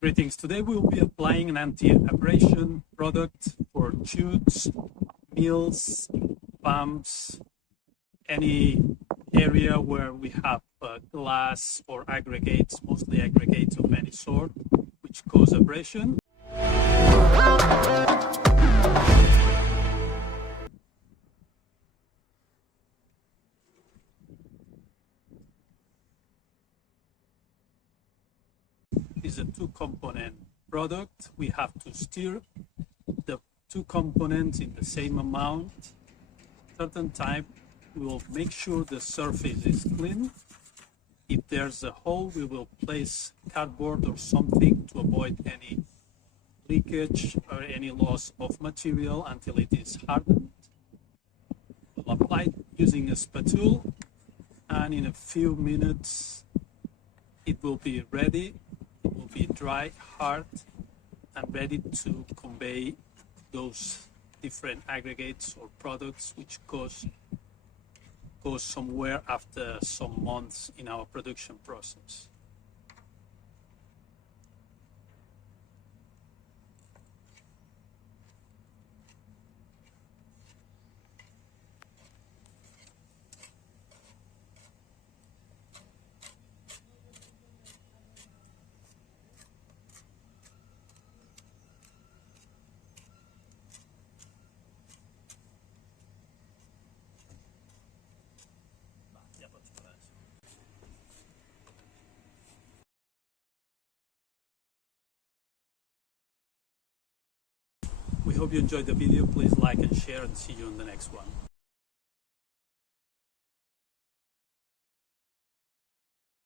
Greetings. Today we will be applying an anti-abrasion product for chutes, mills, pumps, any area where we have glass or aggregates, mostly aggregates of any sort, which cause abrasion. Is a two-component product. We have to stir the two components in the same amount. Certain time, we will make sure the surface is clean. If there's a hole, we will place cardboard or something to avoid any leakage or any loss of material until it is hardened. We'll apply it using a spatula, and in a few minutes it will be ready. It will be dry, hard, and ready to convey those different aggregates or products which goes somewhere after some months in our production process. We hope you enjoyed the video. Please like and share, and see you in the next one.